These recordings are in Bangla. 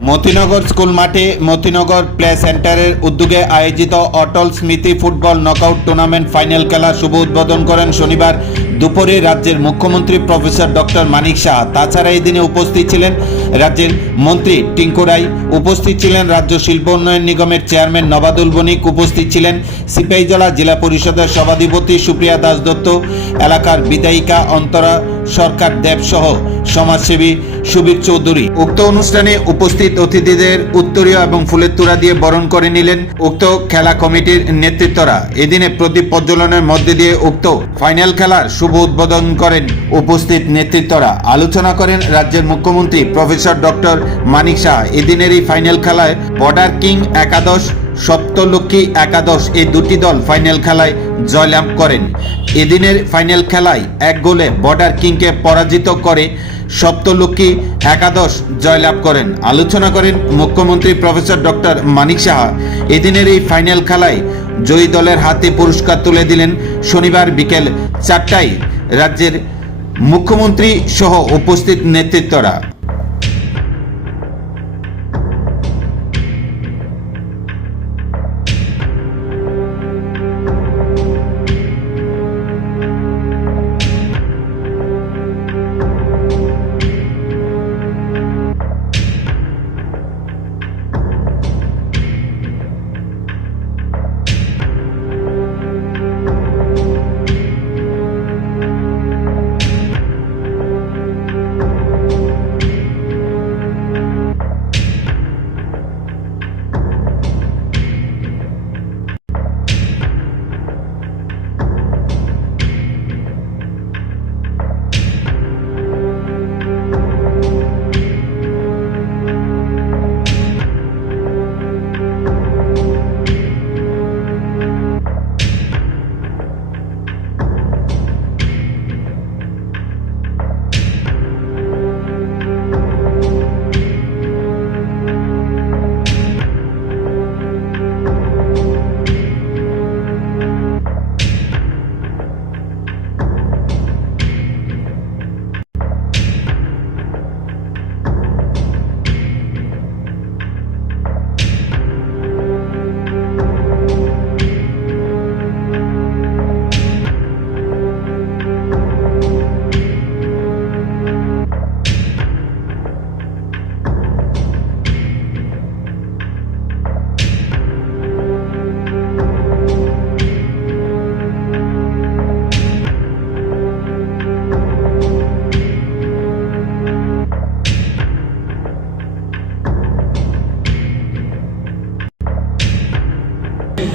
মতিনগর স্কুল মাঠে মতিনগর প্লে সেন্টারের উদ্যোগে আয়োজিত অটল স্মৃতি ফুটবল নকআউট টুর্নামেন্ট ফাইনাল খেলা শুভ উদ্বোধন করেন শনিবার দুপুরে রাজ্যের মুখ্যমন্ত্রী প্রফেসর ডক্টর মানিক সাহা। তাছাড়া এই দিনে উপস্থিত ছিলেন রাজ্যের মন্ত্রী টিঙ্কু রায়, উপস্থিত ছিলেন রাজ্য শিল্প উন্নয়ন নিগমের চেয়ারম্যান নবাদুল বণিক, উপস্থিত ছিলেন সিপাহীজলা জেলা পরিষদের সভাধিপতি সুপ্রিয়া দাস দত্ত, এলাকার বিধায়িকা অন্তরা সরকার দেব সহ সমাজসেবী সুবীর চৌধুরী। উক্ত অনুষ্ঠানে উপস্থিত অতিথিদের উত্তরীয় এবং ফুলের তোড়া দিয়ে বরণ করে নিলেন উক্ত খেলা কমিটির নেতৃত্বরা। এদিনে প্রদীপ প্রজ্বলনের মধ্যে দিয়ে উক্ত ফাইনাল খেলার শুভ উদ্বোধন করেন উপস্থিত নেতৃত্বরা। আলোচনা করেন রাজ্যের মুখ্যমন্ত্রী প্রফেসর ডক্টর মানিক সাহা। এদিনের এই ফাইনাল খেলায় বর্ডার কিং একাদশ, সপ্তলক্ষ্মী একাদশ এই দুটি দল ফাইনাল খেলায় জয়লাভ করেন। এদিনের ফাইনাল খেলায় এক গোলে বর্ডার কিংকে পরাজিত করে সপ্তলক্ষ্মী একাদশ জয়লাভ করেন। আলোচনা করেন মুখ্যমন্ত্রী প্রফেসর ডক্টর মানিক সাহা। এদিনের এই ফাইনাল খেলায় জয়ী দলের হাতে পুরস্কার তুলে দিলেন শনিবার বিকেল 4টায় রাজ্যের মুখ্যমন্ত্রী সহ উপস্থিত নেতৃত্বরা।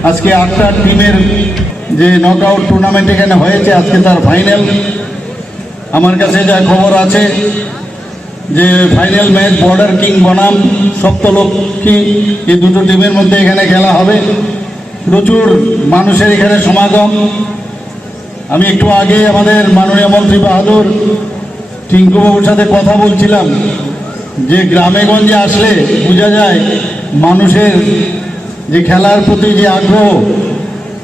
আজকে 8টা টিমের যে নকআউট টুর্নামেন্ট এখানে হয়েছে, আজকে তার ফাইনাল। আমার কাছে যা খবর আছে যে ফাইনাল ম্যাচ বর্ডার কিং বনাম সপ্তলক্ষ্মী এই দুটো টিমের মধ্যে এখানে খেলা হবে। প্রচুর মানুষের এখানে সমাগম। আমি একটু আগে আমাদের মাননীয় মন্ত্রী বাহাদুর টিঙ্কুবাবুর সাথে কথা বলছিলাম যে গ্রামে গঞ্জে আসলে বোঝা যায় মানুষের যে খেলার প্রতি যে আগ্রহ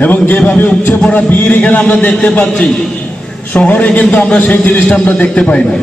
এবং যেভাবে উপচে পড়া ভিড় এখানে আমরা দেখতে পাচ্ছি, শহরে কিন্তু আমরা সেই জিনিসটা আমরা দেখতে পাই না।